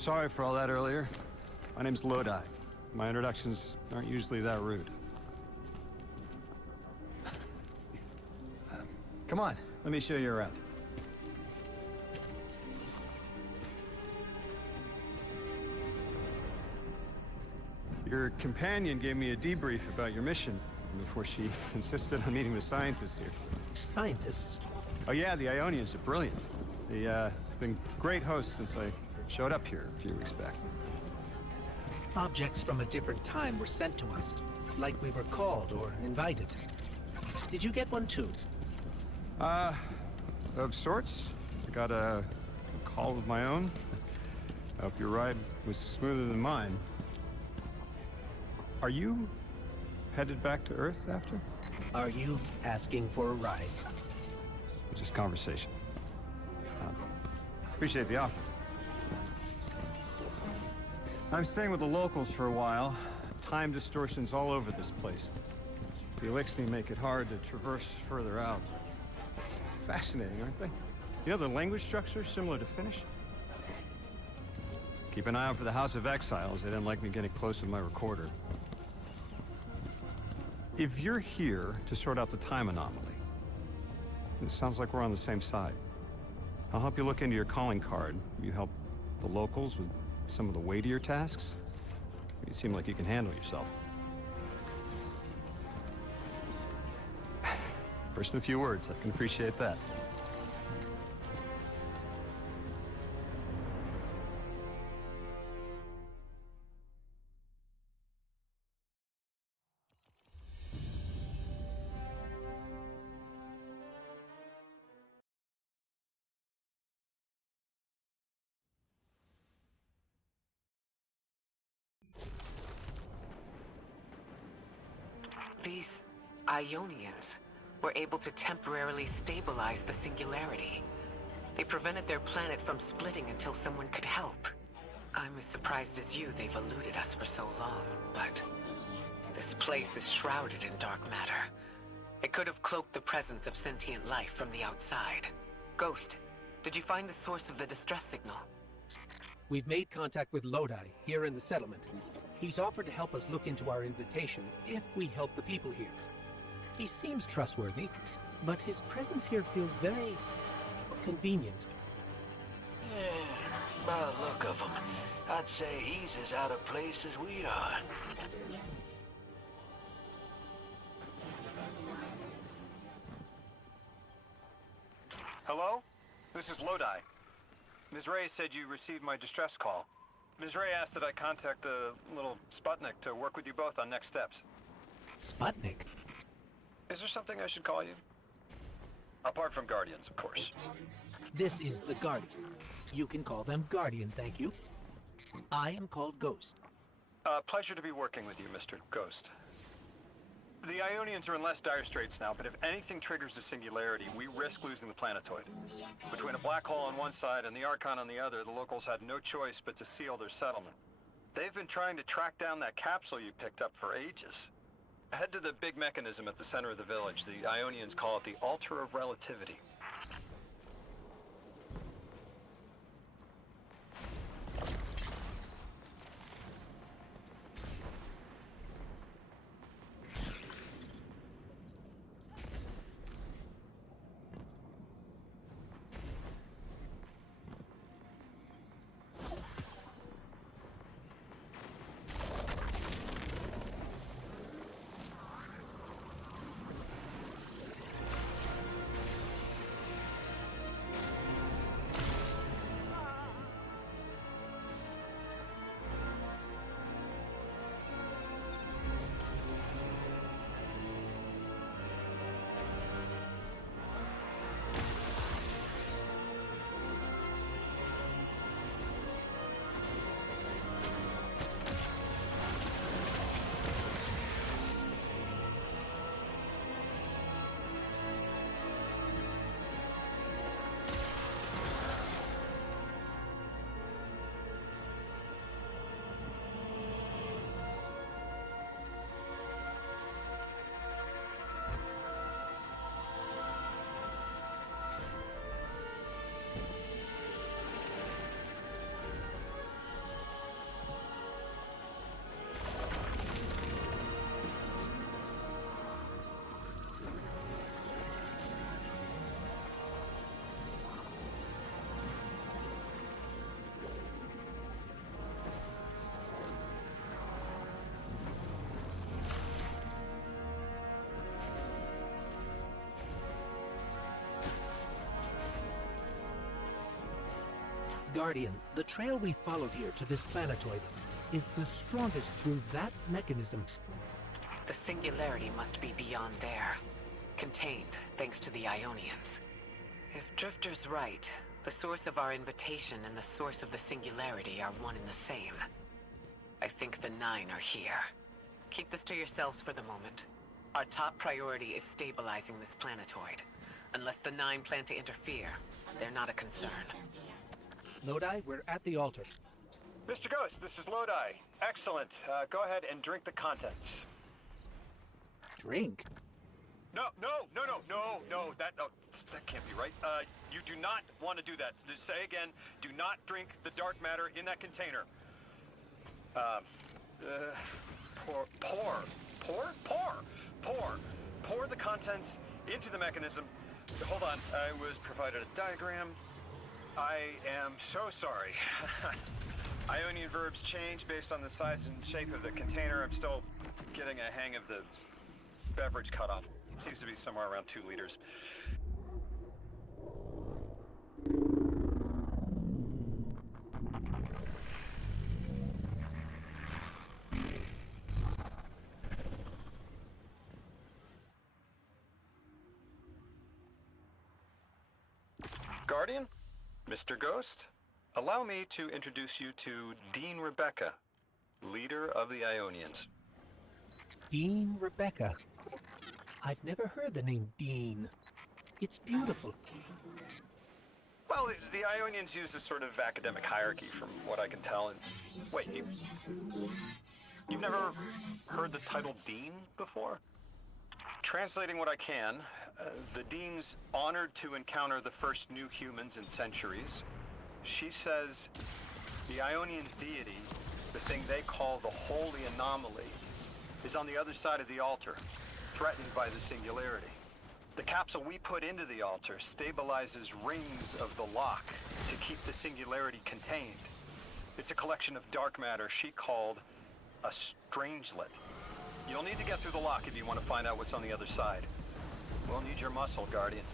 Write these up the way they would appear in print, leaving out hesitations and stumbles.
Sorry for all that earlier. My name's Lodi. My introductions aren't usually that rude. Come on, let me show you around. Your companion gave me a debrief about your mission before she insisted on meeting the scientists here. Scientists? Oh yeah, the Ionians are brilliant. They've been great hosts since I showed up here a few weeks back. Objects from a different time were sent to us, like we were called or invited. Did you get one too? Of sorts. I got a call of my own. I hope your ride was smoother than mine. Are you headed back to Earth after? Are you asking for a ride? Just conversation. Appreciate the offer. I'm staying with the locals for a while. Time distortions all over this place. The Elixni make it hard to traverse further out. Fascinating, aren't they? You know, the language structure is similar to Finnish. Keep an eye out for the House of Exiles. They didn't like me getting close with my recorder. If you're here to sort out the time anomaly, it sounds like we're on the same side. I'll help you look into your calling card. You help the locals with some of the weightier tasks. You seem like you can handle yourself. First in a few words, I can appreciate that. These Ionians were able to temporarily stabilize the singularity. They prevented their planet from splitting until someone could help. I'm as surprised as you they've eluded us for so long, but this place is shrouded in dark matter. It could have cloaked the presence of sentient life from the outside. Ghost, did you find the source of the distress signal? We've made contact with Lodi, here in the settlement. He's offered to help us look into our invitation if we help the people here. He seems trustworthy, but his presence here feels very convenient. Yeah, by the look of him, I'd say he's as out of place as we are. Hello? This is Lodi. Ms. Ray said you received my distress call. Ms. Ray asked that I contact the little Sputnik to work with you both on next steps. Sputnik? Is there something I should call you? Apart from Guardians, of course. This is the Guardian. You can call them Guardian, thank you. I am called Ghost. Pleasure to be working with you, Mr. Ghost. The Ionians are in less dire straits now, but if anything triggers the singularity, we risk losing the planetoid. Between a black hole on one side and the Archon on the other, the locals had no choice but to seal their settlement. They've been trying to track down that capsule you picked up for ages. Head to the big mechanism at the center of the village. The Ionians call it the Altar of Relativity. Guardian, the trail we followed here to this planetoid is the strongest through that mechanism. The singularity must be beyond there. Contained, thanks to the Ionians. If Drifter's right, the source of our invitation and the source of the singularity are one and the same. I think the Nine are here. Keep this to yourselves for the moment. Our top priority is stabilizing this planetoid. Unless the Nine plan to interfere, they're not a concern. Lodi, we're at the altar. Mr. Ghost, this is Lodi. Excellent. Go ahead and drink the contents. Drink? No, that can't be right. You do not want to do that. Just say again, do not drink the dark matter in that container. Pour the contents into the mechanism. Hold on, I was provided a diagram. I am so sorry. Ionian verbs change based on the size and shape of the container. I'm still getting a hang of the beverage cutoff. Seems to be somewhere around 2 liters. Guardian, Mr. Ghost, allow me to introduce you to Dean Rebecca, leader of the Ionians. Dean Rebecca. I've never heard the name Dean. It's beautiful. Well, the Ionians use a sort of academic hierarchy from what I can tell. And wait, you've never heard the title Dean before? Translating what I can, the Dean's honored to encounter the first new humans in centuries. She says the Ionians' deity, the thing they call the holy anomaly, is on the other side of the altar, threatened by the singularity. The capsule we put into the altar stabilizes rings of the lock to keep the singularity contained. It's a collection of dark matter she called a strangelet. You'll need to get through the lock if you want to find out what's on the other side. We'll need your muscle, Guardian.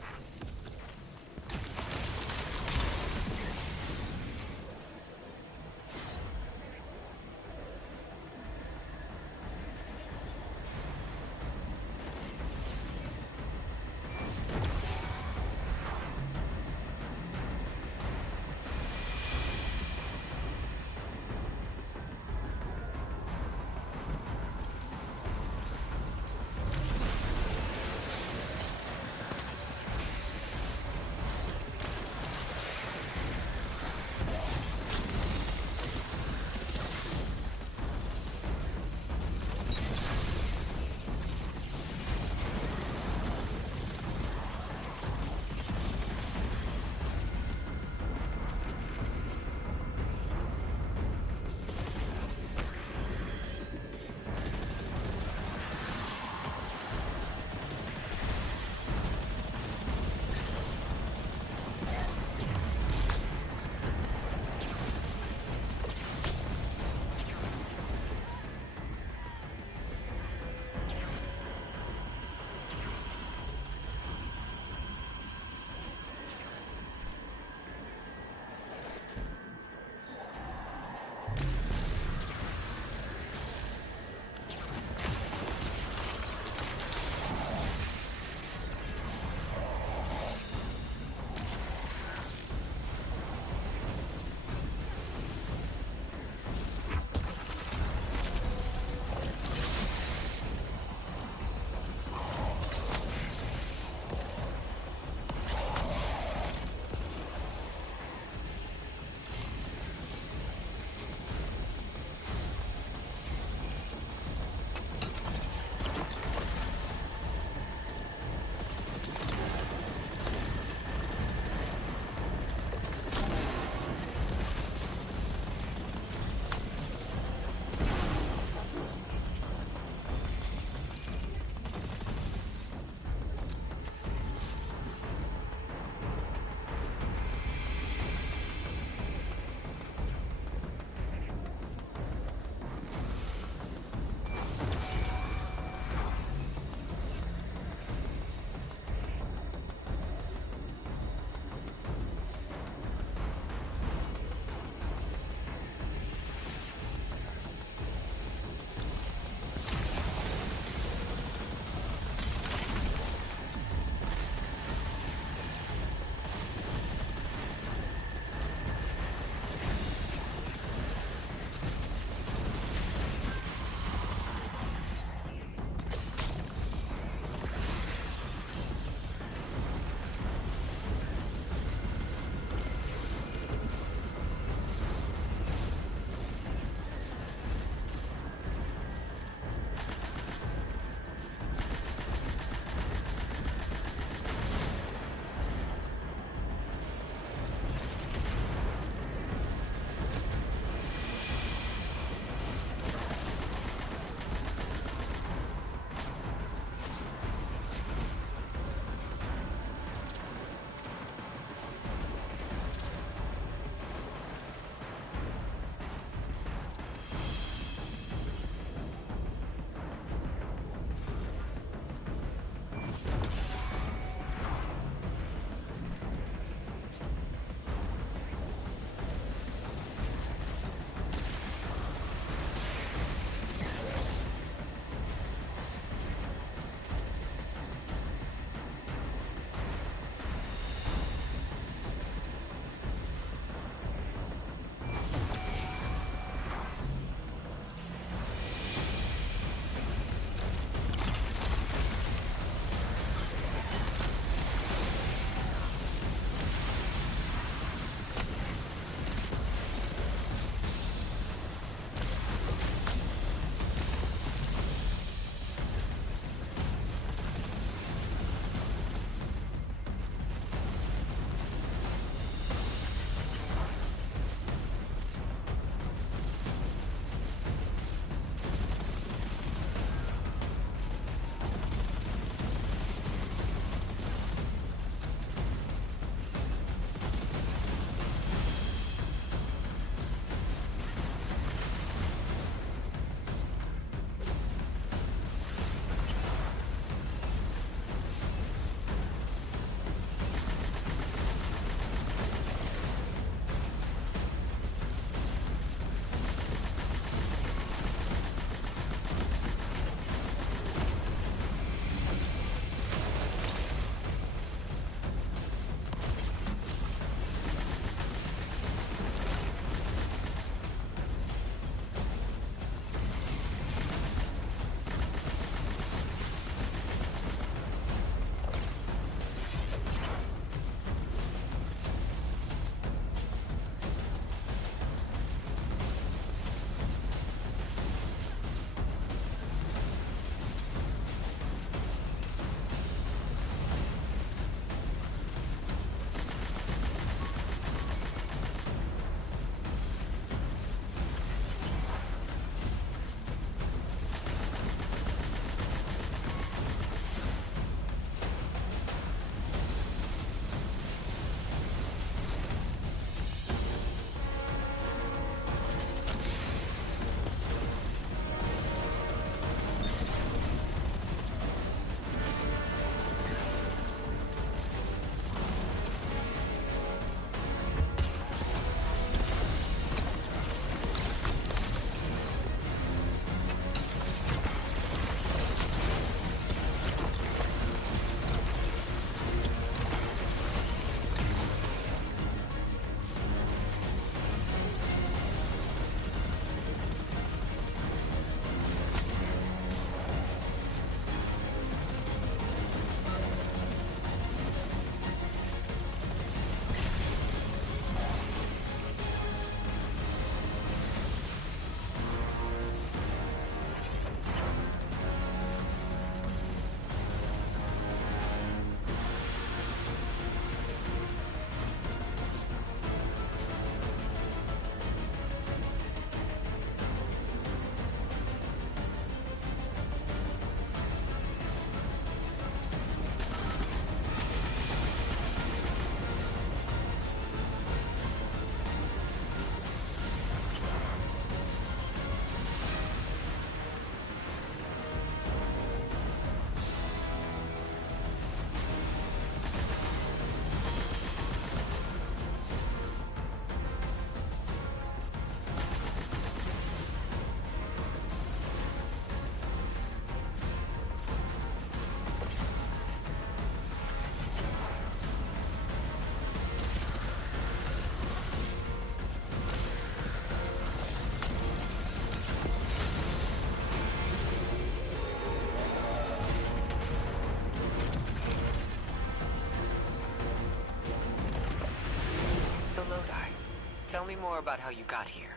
Tell me more about how you got here.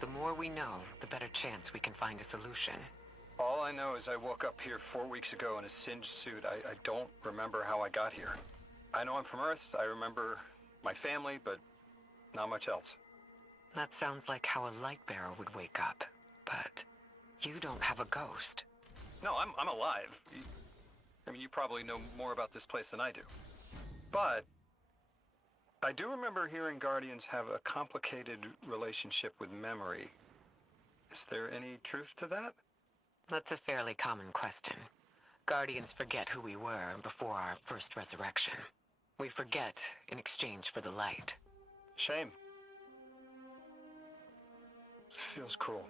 The more we know, the better chance we can find a solution. All I know is I woke up here 4 weeks ago in a singed suit. I don't remember how I got here. I know I'm from Earth. I remember my family, but not much else. That sounds like how a light bearer would wake up. But you don't have a ghost. No, I'm alive. I mean, you probably know more about this place than I do. But I do remember hearing Guardians have a complicated relationship with memory. Is there any truth to that? That's a fairly common question. Guardians forget who we were before our first resurrection. We forget in exchange for the light. Shame. Feels cruel.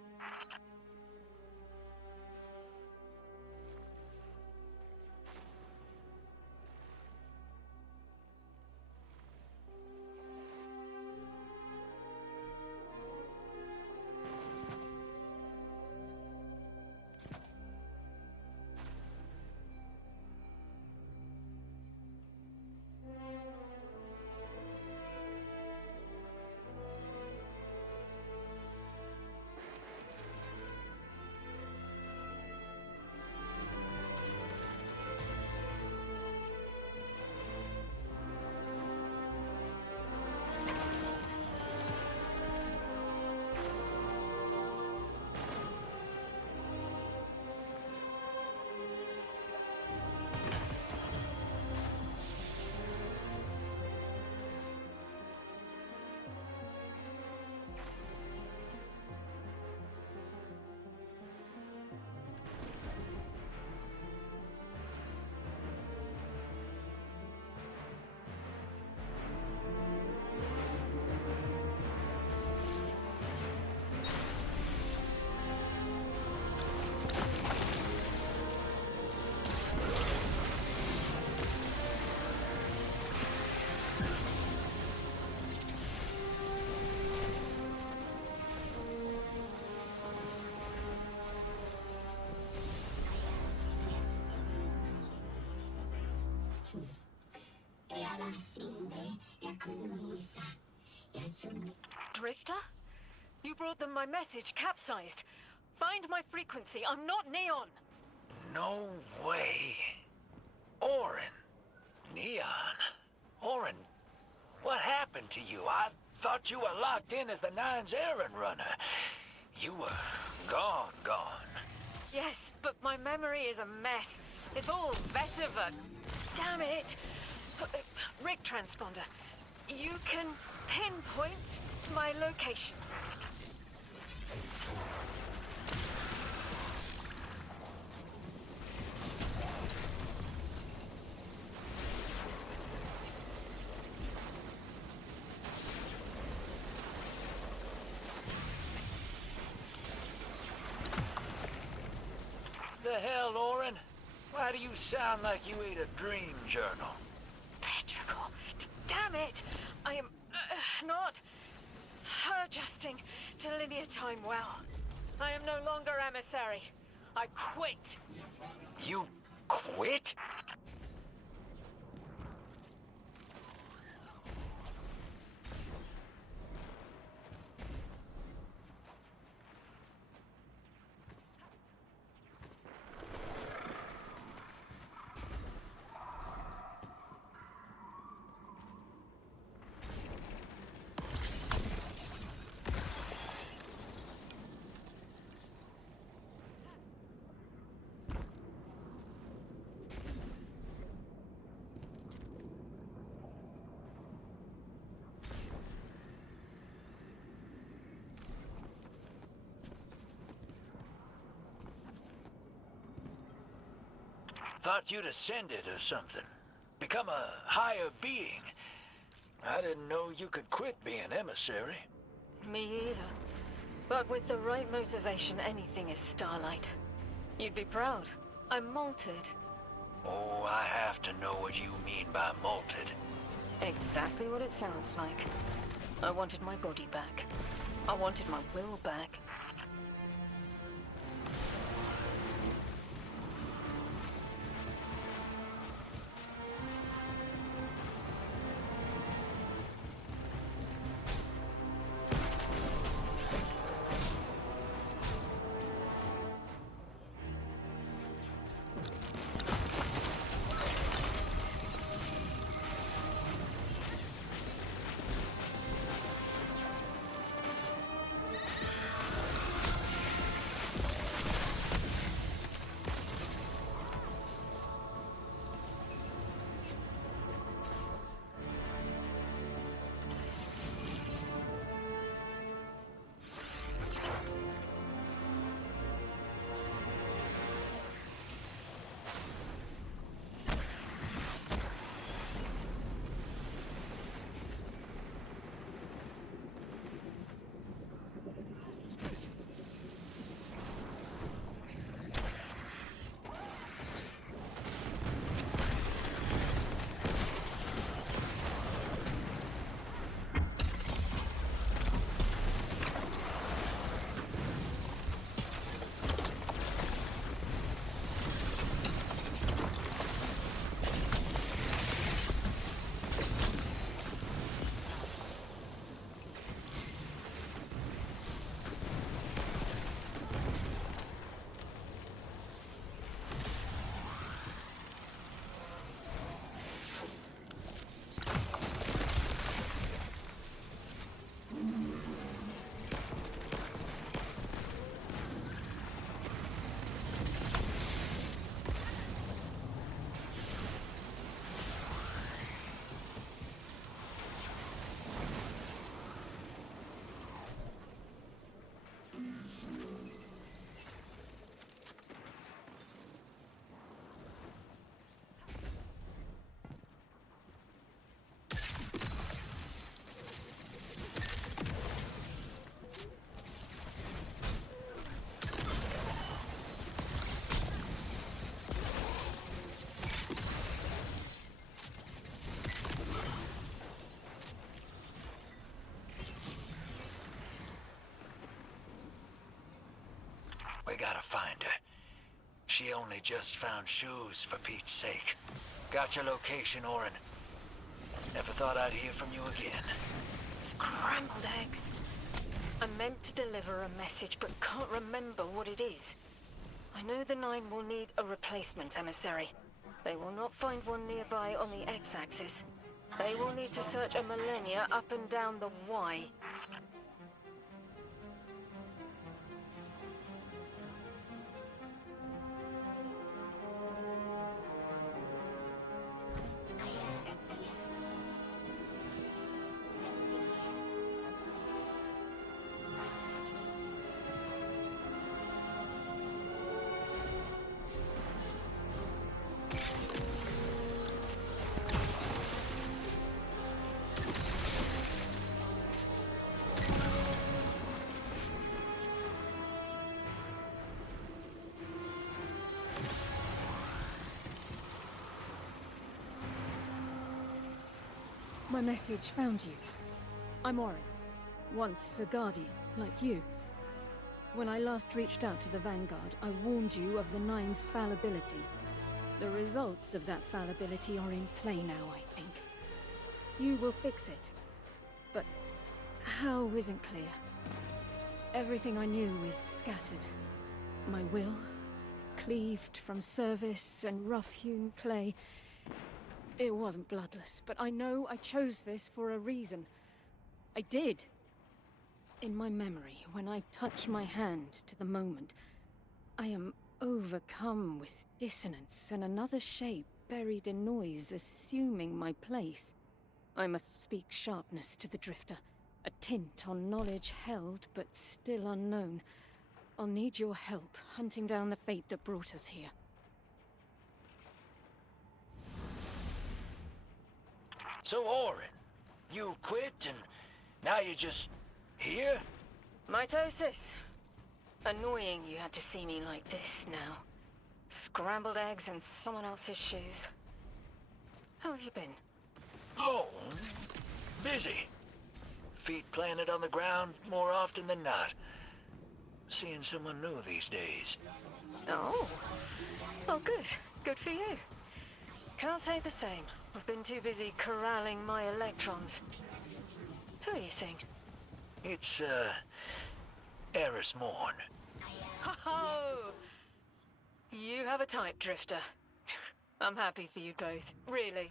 Drifter? You brought them my message, capsized. Find my frequency. I'm not Neon. No way. Orin. Neon. Orin, what happened to you? I thought you were locked in as the Nine's errand runner. You were gone. Yes, but my memory is a mess. It's all vetiver. Damn it. Rig transponder. You can pinpoint my location. The hell, Orin? Why do you sound like you ate a dream journal? Petrichor. Damn it. I am not adjusting to linear time well. I am no longer emissary. I quit. You quit? Thought you'd ascended or something. Become a higher being. I didn't know you could quit being emissary. Me either. But with the right motivation, anything is Starlight. You'd be proud. I'm malted. Oh, I have to know what you mean by malted. Exactly what it sounds like. I wanted my body back. I wanted my will back. gotta find her. She only just found shoes, for Pete's sake. Got your location, Orin. Never thought I'd hear from you again. Scrambled eggs. I meant to deliver a message, but can't remember what it is. I know the Nine will need a replacement emissary. They will not find one nearby on the X-axis. They will need to search a millennia up and down the Y. My message found you. I'm Orin, once a Guardian, like you. When I last reached out to the Vanguard, I warned you of the Nine's fallibility. The results of that fallibility are in play now, I think. You will fix it. But how isn't clear. Everything I knew is scattered. My will, cleaved from service and rough-hewn clay. It wasn't bloodless, but I know I chose this for a reason. I did. In my memory, when I touch my hand to the moment, I am overcome with dissonance and another shape buried in noise assuming my place. I must speak sharpness to the Drifter, a tint on knowledge held but still unknown. I'll need your help hunting down the fate that brought us here. So, Orin, you quit and now you're just here? Mitosis. Annoying you had to see me like this now. Scrambled eggs in someone else's shoes. How have you been? Oh, busy. Feet planted on the ground more often than not. Seeing someone new these days. Oh. Oh, good. Good for you. Can't say the same. I've been too busy corralling my electrons. Who are you seeing? It's, Eris Morn. Oh! You have a type, Drifter. I'm happy for you both. Really.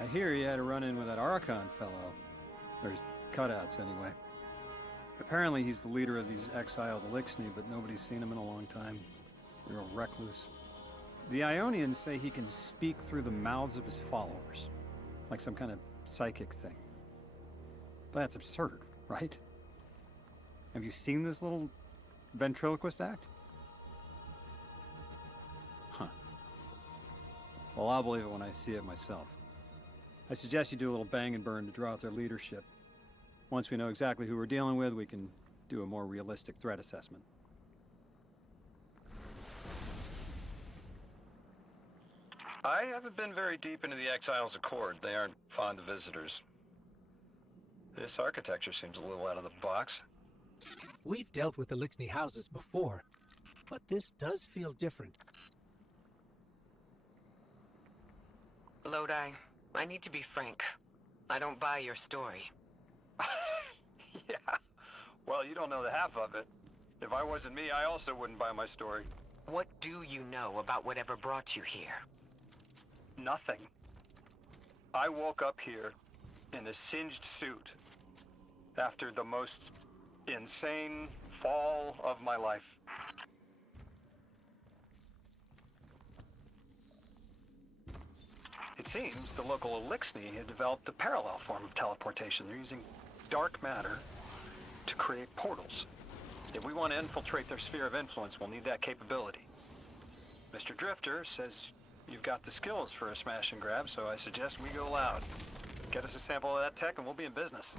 I hear you had a run-in with that Archon fellow. Or his cutouts, anyway. Apparently he's the leader of these exiled Elixni, but nobody's seen him in a long time. Real recluse. The Ionians say he can speak through the mouths of his followers, like some kind of psychic thing. But that's absurd, right? Have you seen this little ventriloquist act? Huh. Well, I'll believe it when I see it myself. I suggest you do a little bang and burn to draw out their leadership. Once we know exactly who we're dealing with, we can do a more realistic threat assessment. I haven't been very deep into the Exiles Accord. They aren't fond of visitors. This architecture seems a little out of the box. We've dealt with Elixni houses before, but this does feel different. Lodi, I need to be frank. I don't buy your story. Yeah. Well, you don't know the half of it. If I wasn't me, I also wouldn't buy my story. What do you know about whatever brought you here? Nothing. I woke up here in a singed suit after the most insane fall of my life. It seems the local Elixni had developed a parallel form of teleportation. They're using dark matter to create portals. If we want to infiltrate their sphere of influence, we'll need that capability. Mr. Drifter says you've got the skills for a smash and grab, so I suggest we go loud. Get us a sample of that tech and we'll be in business.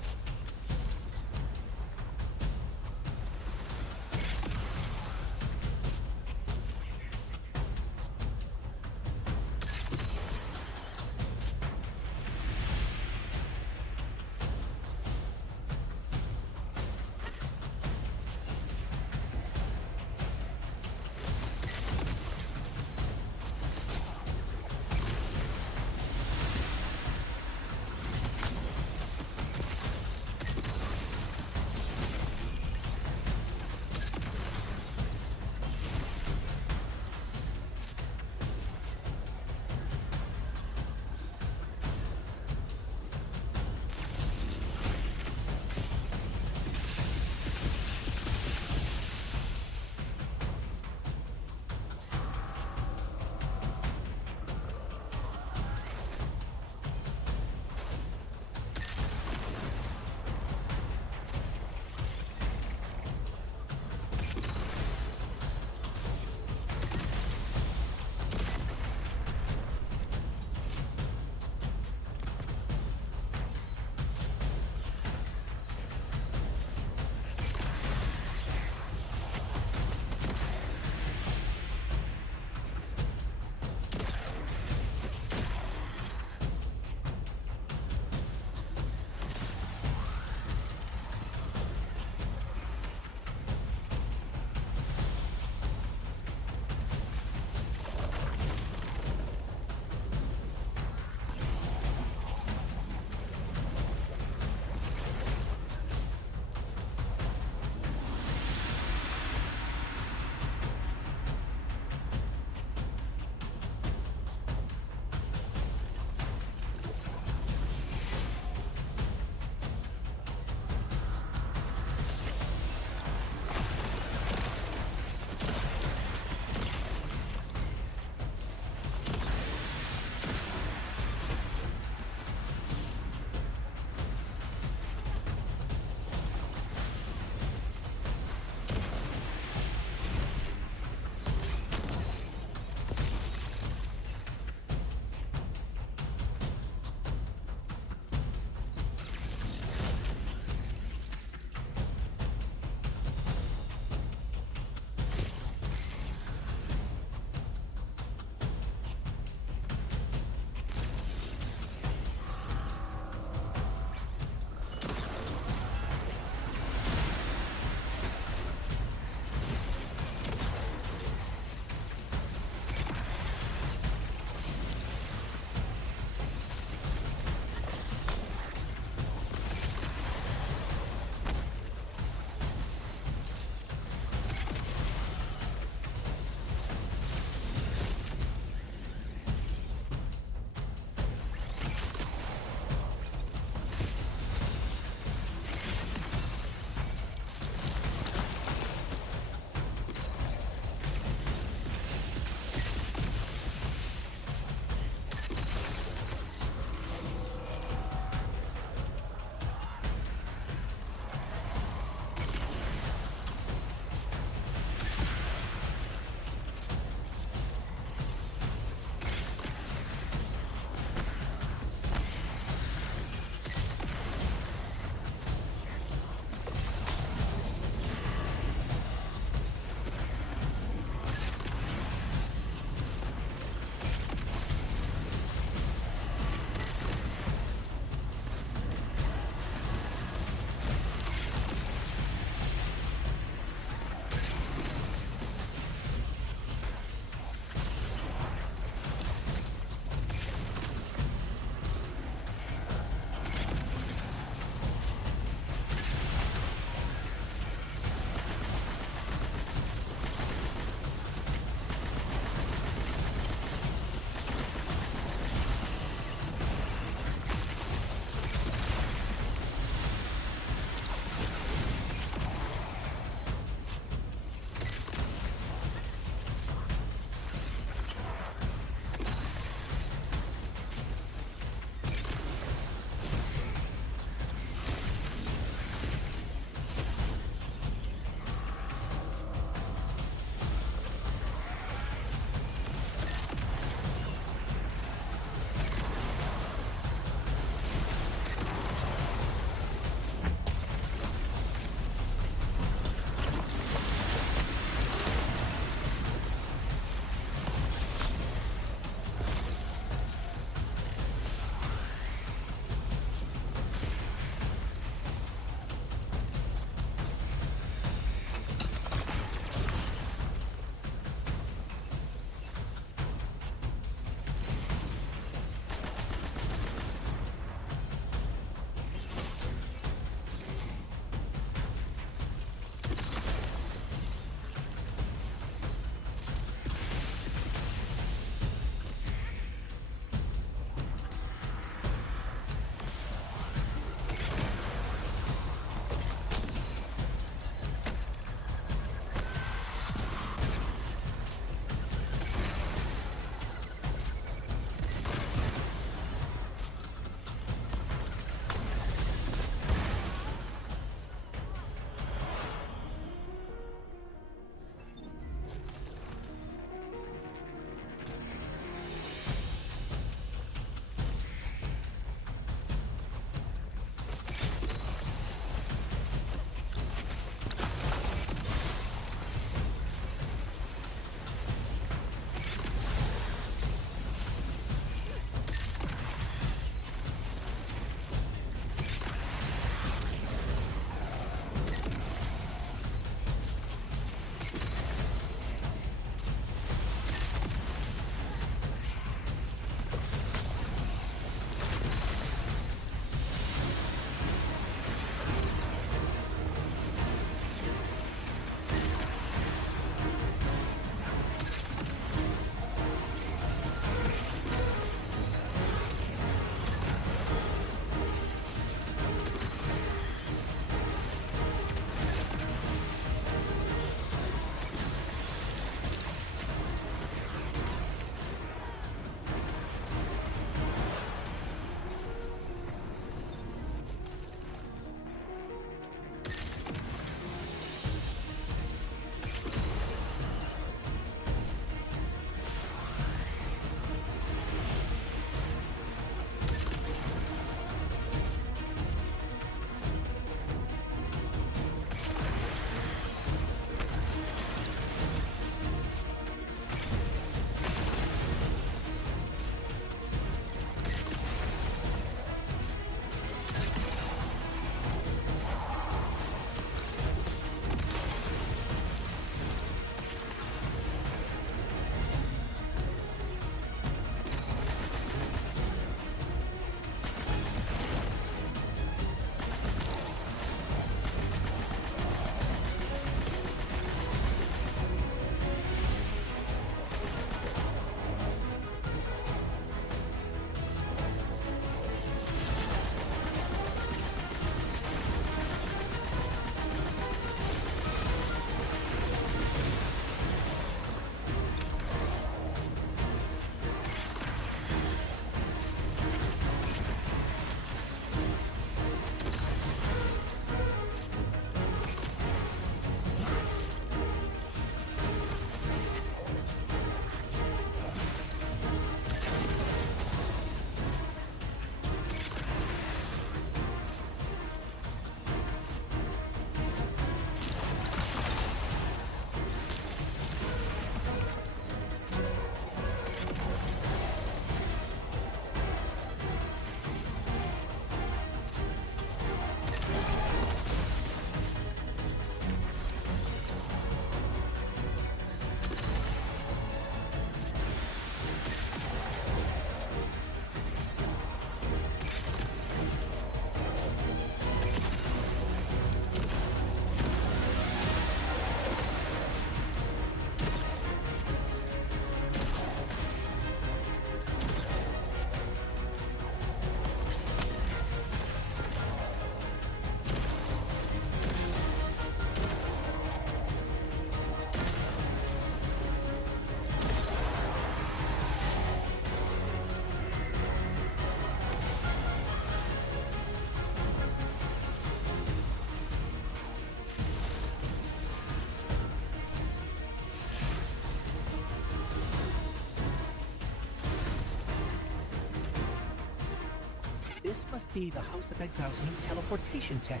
must be the House of Exile's new teleportation tech.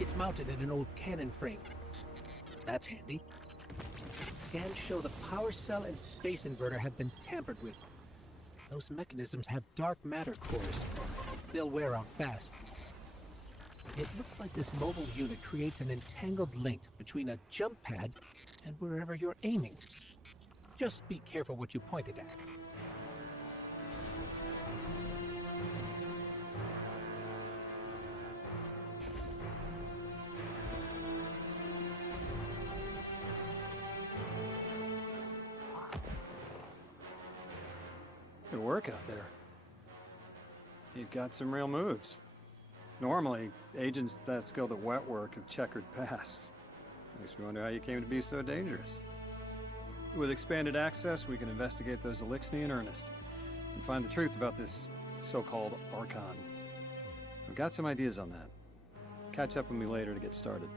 It's mounted in an old cannon frame. That's handy. Scans show the power cell and space inverter have been tampered with. Those mechanisms have dark matter cores. They'll wear out fast. It looks like this mobile unit creates an entangled link between a jump pad and wherever you're aiming. Just be careful what you point it at. Good work out there. You've got some real moves. Normally, agents that skilled at wet work have checkered pasts. Makes me wonder how you came to be so dangerous. With expanded access, we can investigate those Elixni in earnest and find the truth about this so-called Archon. I've got some ideas on that. Catch up with me later to get started.